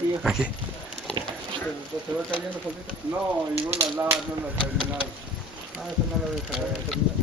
Aquí. ¿Se va cayendo poquito? No, igual no la he terminado. Ah, eso no lo voy a terminar.